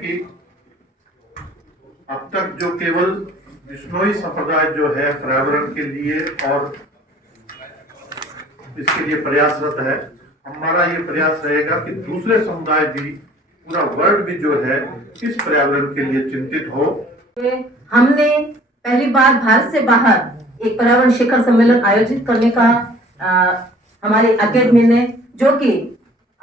कि अब तक जो केवल बिश्नोई संप्रदाय जो है पर्यावरण के लिए और इसके लिए प्रयासरत है, हमारा ये प्रयास रहेगा कि दूसरे समुदाय भी, पूरा वर्ल्ड भी जो है इस पर्यावरण के लिए चिंतित हो। हमने पहली बार भारत से बाहर एक पर्यावरण शिखर सम्मेलन आयोजित करने का हमारी अकेडमी ने, जो कि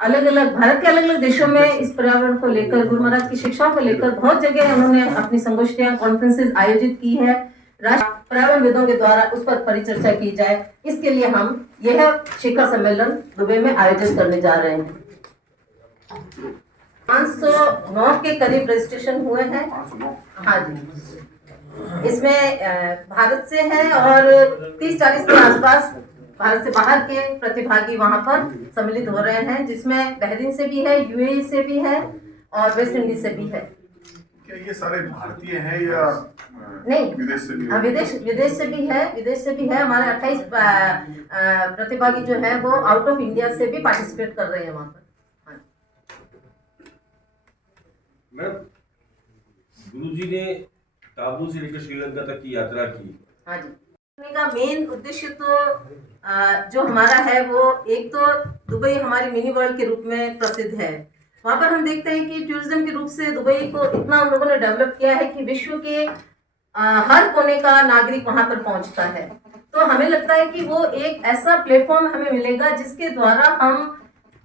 अलग अलग भारत के अलग अलग देशों में इस पर्यावरण को लेकर, गुरु महाराज की शिक्षाओं को लेकर बहुत जगह उन्होंने अपनी संगोष्ठियां, कॉन्फ्रेंसेस आयोजित की है। पर्यावरण विदों के द्वारा उस पर परिचर्चा की जाए, इसके लिए हम यह शिखर सम्मेलन दुबई में आयोजित करने जा रहे हैं। 509 के करीब रजिस्ट्रेशन हुए हैं। हाँ जी, इसमें भारत से है और 30-40 के आसपास भारत से बाहर के प्रतिभागी वहां पर सम्मिलित हो रहे हैं, जिसमें बहरीन से भी है, यूएई से भी है और वेस्ट इंडीज से भी है। क्या ये सारे भारतीय हैं या नहीं, विदेश से भी? विदेश से भी है, विदेश से भी है। हमारे 28 प्रतिभागी जो है वो आउट ऑफ इंडिया से भी पार्टिसिपेट कर रहे हैं वहां पर। मैडम, गुरुजी ने टाबू से लेकर श्रीलंका तक की यात्रा की। हाँ जी, का मेन उद्देश्य तो जो हमारा है वो एक तो दुबई हमारी मिनी वर्ल्ड के रूप में प्रसिद्ध है। वहाँ पर हम देखते हैं कि टूरिज्म के रूप से दुबई को इतना उन लोगों ने डेवलप किया है कि विश्व के हर कोने का नागरिक वहाँ पर पहुँचता है। तो हमें लगता है कि वो एक ऐसा प्लेटफॉर्म हमें मिलेगा जिसके द्वारा हम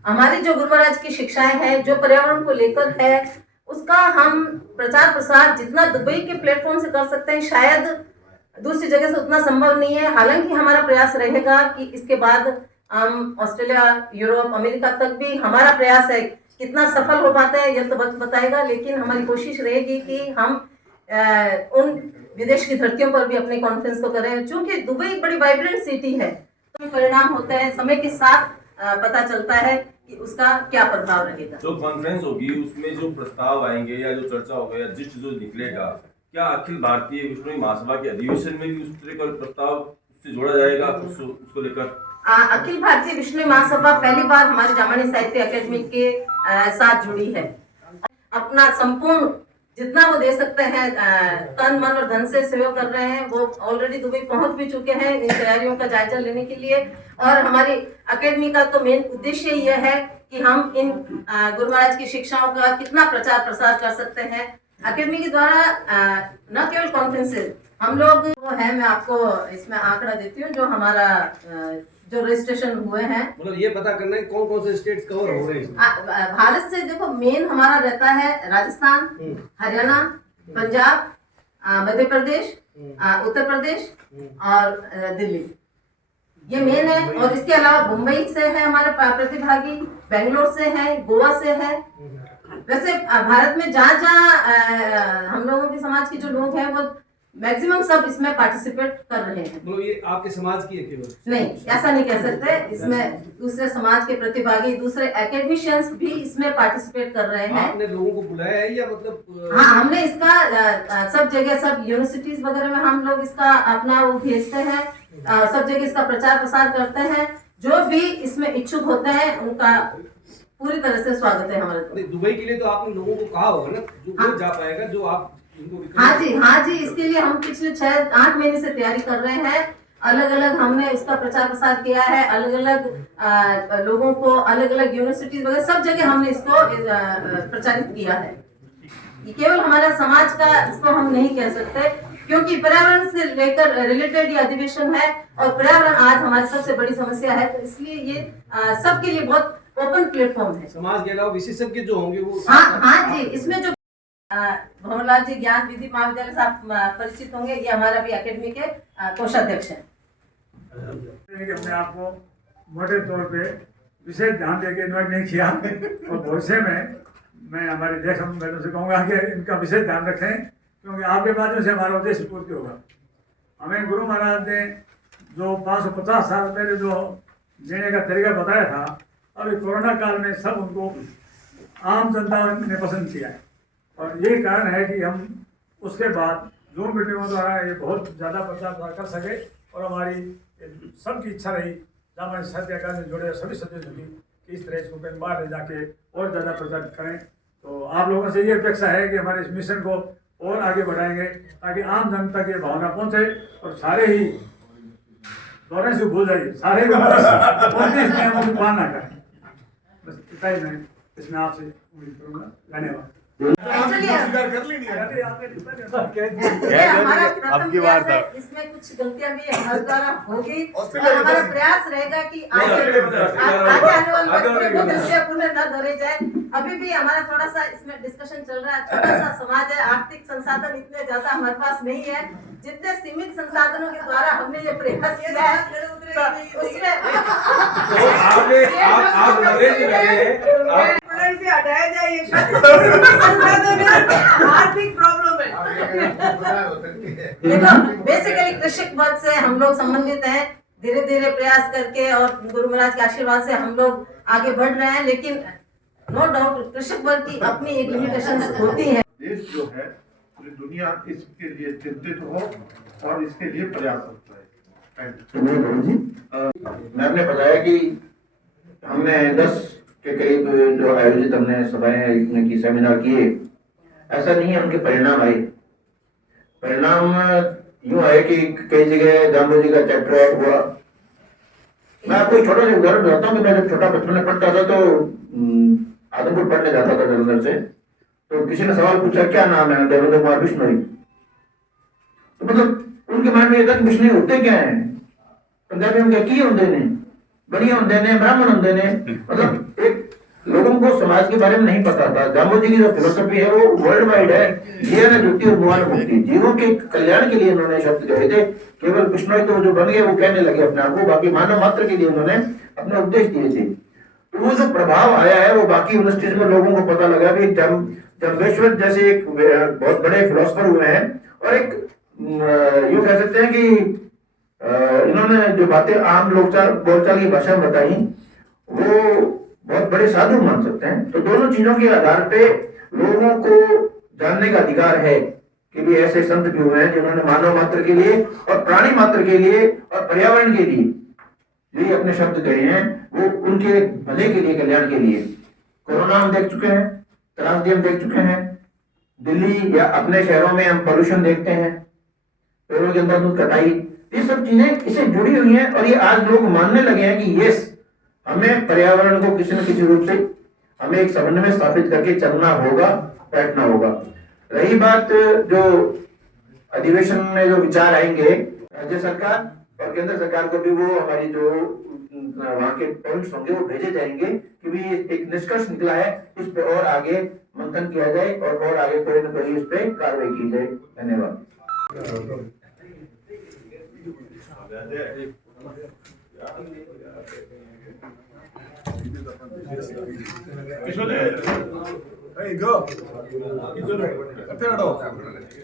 हमारी जो गुरु महाराज की शिक्षाएं हैं, जो पर्यावरण को लेकर है, उसका हम प्रचार प्रसार जितना दुबई के प्लेटफॉर्म से कर सकते हैं, शायद दूसरी जगह से उतना संभव नहीं है। हालांकि हमारा प्रयास रहेगा कि इसके बाद हम ऑस्ट्रेलिया, यूरोप, अमेरिका तक भी हमारा प्रयास है। कितना सफल हो पाता है यह तो वक्त बताएगा, लेकिन हमारी कोशिश रहेगी कि हम उन विदेश की धरतियों पर भी अपने कॉन्फ्रेंस को करें। चूंकि दुबई एक बड़ी वाइब्रेंट सिटी है, तो परिणाम होते हैं, समय के साथ पता चलता है कि उसका क्या प्रभाव रहेगा। जो कॉन्फ्रेंस होगी उसमें जो प्रस्ताव आएंगे या जो चर्चा होगा या जिस जो निकलेगा, क्या अखिल भारतीय बिश्नोई महासभा के अधिवेशन में भी उस तरह का प्रस्ताव उससे जोड़ा जाएगा उसको लेकर? अखिल भारतीय बिश्नोई महासभा पहली बार हमारी जामानी साहित्य अकेडमी के साथ जुड़ी है। अपना संपूर्ण जितना वो दे सकते हैं तन मन और धन से सहयोग कर रहे हैं। वो ऑलरेडी दुबई पहुंच भी चुके हैं इन तैयारियों का जायजा लेने के लिए। और हमारी अकेडमी का तो मेन उद्देश्य यह है कि हम इन गुरु महाराज की शिक्षाओं का कितना प्रचार प्रसार कर सकते हैं। अकेडमी के द्वारा न केवल कॉन्फ्रेंसेस हम लोग वो है, मैं आपको इसमें आंकड़ा देती हूँ जो हमारा जो रजिस्ट्रेशन हुए हैं, मतलब ये पता करना है कौन कौन से स्टेट्स कवर हो रहे हैं। भारत से देखो मेन हमारा रहता है राजस्थान, हरियाणा, पंजाब, मध्य प्रदेश, उत्तर प्रदेश और दिल्ली, ये मेन है। और इसके अलावा मुंबई से है हमारे प्रतिभागी, बेंगलोर से है, गोवा से है। वैसे भारत में जहाँ हम लोगों के समाज के जो लोग हैं वो मैक्सिमम सब इसमें पार्टिसिपेट कर रहे हैं। मतलब ये आपके समाज की है केवल? नहीं, ऐसा नहीं कह सकते। इसमें दूसरे समाज के प्रतिभागी, दूसरे एकेडमिशियंस भी इसमें पार्टिसिपेट कर रहे हैं। आपने लोगों को बुलाया है या मतलब? हाँ, हमने इसका सब जगह, सब यूनिवर्सिटीज वगैरह में हम लोग इसका अपना वो भेजते हैं, सब जगह इसका प्रचार प्रसार करते हैं। जो भी इसमें इच्छुक होते हैं उनका पूरी तरह से स्वागत है हमारे। दुबई के लिए तो आपने लोगों को कहा होगा ना, जो हाँ, जा पाएगा, जो आप हाँ जी, इसके लिए हम पिछले 6-8 महीने से तैयारी कर रहे हैं। अलग अलग हमने इसका प्रचार प्रसार किया है, अलग अलग लोगों को, अलग अलग यूनिवर्सिटीज वगैरह सब जगह हमने इसको प्रचारित किया है। ये केवल हमारा समाज का इसको हम नहीं कह सकते, क्योंकि पर्यावरण से लेकर रिलेटेड ये अधिवेशन है और पर्यावरण आज हमारी सबसे बड़ी समस्या है। तो इसलिए ये सबके लिए बहुत ओपन प्लेटफॉर्म है। समाज के अलावा विशेषज्ञ जो होंगे वो? हाँ जी, इसमें जो भंवरलाल जी ज्ञान विधि महाविद्यालय से आप परिचित होंगे, ये हमारा भी अकेडमी के कोषाध्यक्ष हैं। अपने आप को मोटे तौर पे विशेष ध्यान देके इन्वाइट नहीं किया और भविष्य में मैं हमारे देश मैडम से कहूँगा कि इनका विशेष ध्यान रखें, क्योंकि आपके माध्यम से हमारा उद्देश्य पूर्ति होगा। हमें गुरु महाराज ने जो 550 साल पहले जो जीने का तरीका बताया था, अभी कोरोना काल में सब उनको आम जनता ने पसंद किया है। और यही कारण है कि हम उसके बाद जूम मीटिंगों द्वारा ये बहुत ज़्यादा प्रचार कर सके। और हमारी सबकी इच्छा रही, जामानी साहित्य अकादमी से जुड़े सभी सदस्यों की, कि इस तरह इसको कहीं बाहर ले जाके और ज़्यादा प्रचार करें, तो आप लोगों से ये अपेक्षा है कि हमारे इस मिशन को और आगे बढ़ाएंगे ताकि आम जनता की भावना पहुंचे और सारे ही लॉरेंस को भूल जाइए, सारे ही 29 नियमों की पालना करें। बस इतना ही मैं इसमें आपसे उम्मीद करूंगा। धन्यवाद। Actually, ये हमारा प्रथम प्रयास है, इसमें कुछ गलतियां भी हमारे द्वारा होगी और हमारा प्रयास रहेगा कि आगे आने वाले वक्त में वो गलतियां पुनः न दोहराई जाए। अभी भी हमारा थोड़ा सा इसमें डिस्कशन चल रहा है, छोटा सा समाज है, आर्थिक संसाधन इतने ज्यादा हमारे पास नहीं है, जितने सीमित संसाधनों के द्वारा हमने ये प्रयास किया है तो उसमें से हटाया जाए ये शब्द। आर्थिक प्रॉब्लम है। देखो बेसिकली कृषक वर्ग से हम लोग संबंधित हैं, धीरे धीरे प्रयास करके और गुरु महाराज के आशीर्वाद से हम लोग आगे बढ़ रहे हैं, लेकिन नो डाउट कृषक वर्ग की अपनी एक लिमिटेशंस होती है। देश जो है पूरी दुनिया इसके लिए चिंतित हो और इसके लिए प्रयासरत है। मैम ने बताया कि हमने 10 के करीब जो आयोजित हमने सभाएं की सेमिनार किए, ऐसा नहीं है उनके परिणाम आए। परिणाम यूं आए कि कई जगह जाम्बू जी का चैप्टर हुआ। मैं आपको एक छोटा सा उदाहरण बताता हूँ कि मैं जब छोटा बचपन में पढ़ता था तो आदमपुर पढ़ने जाता था जलंधर से, तो किसी ने सवाल पूछा क्या नाम है, देवेंद्र कुमार बिश्नोई। तो मतलब उनके माइंड में ये था कि बिश्नोई होते क्या है, पंजाबी में क्या किए होते ने, बढ़िया होते ने, ब्राह्मण होते ने, मतलब एक लोगों को समाज के बारे में नहीं पता था। जाम्बू जी की जो फिलोसफी है वो वर्ल्ड वाइड है, जीवन ज्योति और भगवान मुक्ति, जीवों के कल्याण के लिए उन्होंने शब्द कहे थे। केवल बिश्नोई तो जो बन गए वो कहने लगे अपने आप को, बाकी मानव मात्र के लिए उन्होंने अपने उपदेश दिए थे। तो वो जो प्रभाव आया है वो बाकी यूनिवर्सिटीज में लोगों को पता लगा भी जम्बेश्वर जैसे एक बहुत बड़े फिलोसफर हुए हैं और एक यूँ कह सकते हैं कि इन्होंने जो बातें आम लोकचार बोलचाल की भाषा में बताई वो बहुत बड़े साधु मान सकते हैं। तो दोनों चीजों के आधार पे लोगों को जानने का अधिकार है कि भी ऐसे संत भी हुए हैं जिन्होंने मानव मात्र के लिए और प्राणी मात्र के लिए और पर्यावरण के लिए यही अपने शब्द कहे हैं, वो उनके भले के लिए, कल्याण के लिए। कोरोना हम देख चुके हैं, त्रासदी हम देख चुके हैं, दिल्ली या अपने शहरों में हम पोल्यूशन देखते हैं, पेड़ों के अंदर कटाई, ये सब चीजें इससे जुड़ी हुई हैं और ये आज लोग मानने लगे हैं कि यस हमें पर्यावरण को किसी न किसी रूप से हमें एक समन्वय स्थापित करके चलना होगा, बैठना होगा। रही बात जो अधिवेशन में जो विचार आएंगे, राज्य सरकार और केंद्र सरकार को भी वो हमारी जो वहाँ के पॉइंट्स होंगे वो भेजे जाएंगे कि भी एक निष्कर्ष निकला है, इस पे और आगे मंथन किया जाए और आगे कोई न कोई इस पे कार्रवाई की जाए। धन्यवाद।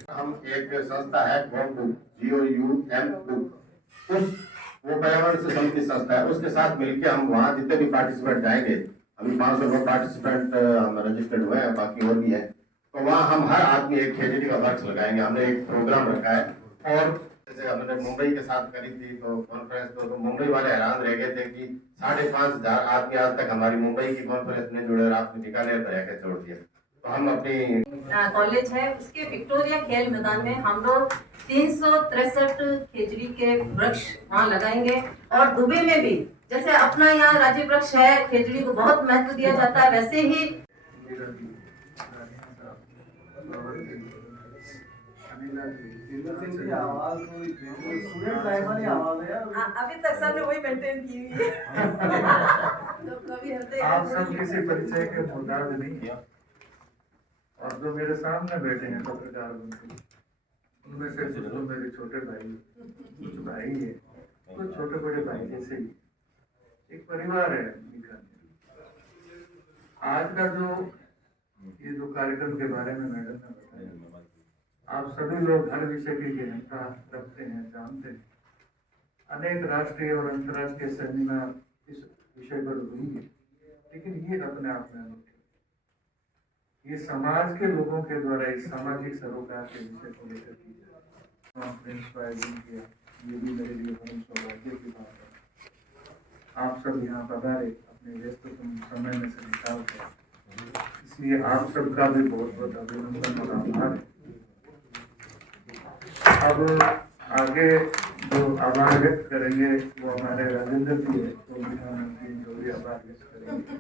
हम एक संस्था है GOUM, वो पर्यावरण से संबंधित संस्था है, उसके साथ मिलकर हम वहाँ जितने भी पार्टिसिपेंट जाएंगे, अभी 500 लोग पार्टिसिपेंट हम रजिस्टर्ड हुए हैं, बाकी और भी है, तो वहाँ हम हर आदमी एक खेजड़ी का वृक्ष लगाएंगे। हमने एक प्रोग्राम रखा है और जैसे हमने मुंबई के साथ करी थी तो कॉन्फ्रेंस तो मुंबई वाले हैरान रह गए थे कि 5,500 आदमी आज तक हमारी मुंबई की कॉन्फ्रेंस में जुड़े, रात में बीकानेर पर रहकर छोड़ दिया। तो हम अपनी कॉलेज है उसके विक्टोरिया खेल मैदान में हम लोग 363 खेजड़ी के वृक्ष वहाँ लगाएंगे और दुबई में भी जैसे अपना यहाँ राज्य वृक्ष है, खेजड़ी को बहुत महत्व दिया जाता है, वैसे ही अभी तक सबने वही मेंटेन की हुई है। तो कभी हंसते आप सब किसी परिचय के मुताबिक नहीं है और जो मेरे सामने बैठे हैं पत्रकार उनमें से कुछ तो मेरे छोटे भाई, कुछ भाई है, कुछ छोटे बड़े भाई जैसे ही एक परिवार है। आज का ये जो कार्यक्रम के बारे में मैडम ने बताया, आप सभी लोग हर विषय की गहनता रखते हैं, जानते हैं। अनेक राष्ट्रीय और अंतर्राष्ट्रीय सेमिनार इस विषय पर हुई है, लेकिन ये अपने आप में ये समाज के लोगों के द्वारा इस सामाजिक सरोकार के विषय को लेकर की कॉन्फ्रेंस का आयोजन किया, ये भी मेरे लिए बहुत सौभाग्य की बात है। आप सब यहाँ पधारे, अपने व्यस्त समय में से निकाल कर इसलिए आप सबका भी बहुत बहुत अभिनंदन और आभार है। अब आगे जो आभार व्यक्त करेंगे वो हमारे राजेंद्र जी है, तो भी हम उनकी जो भी आभार व्यक्त करेंगे।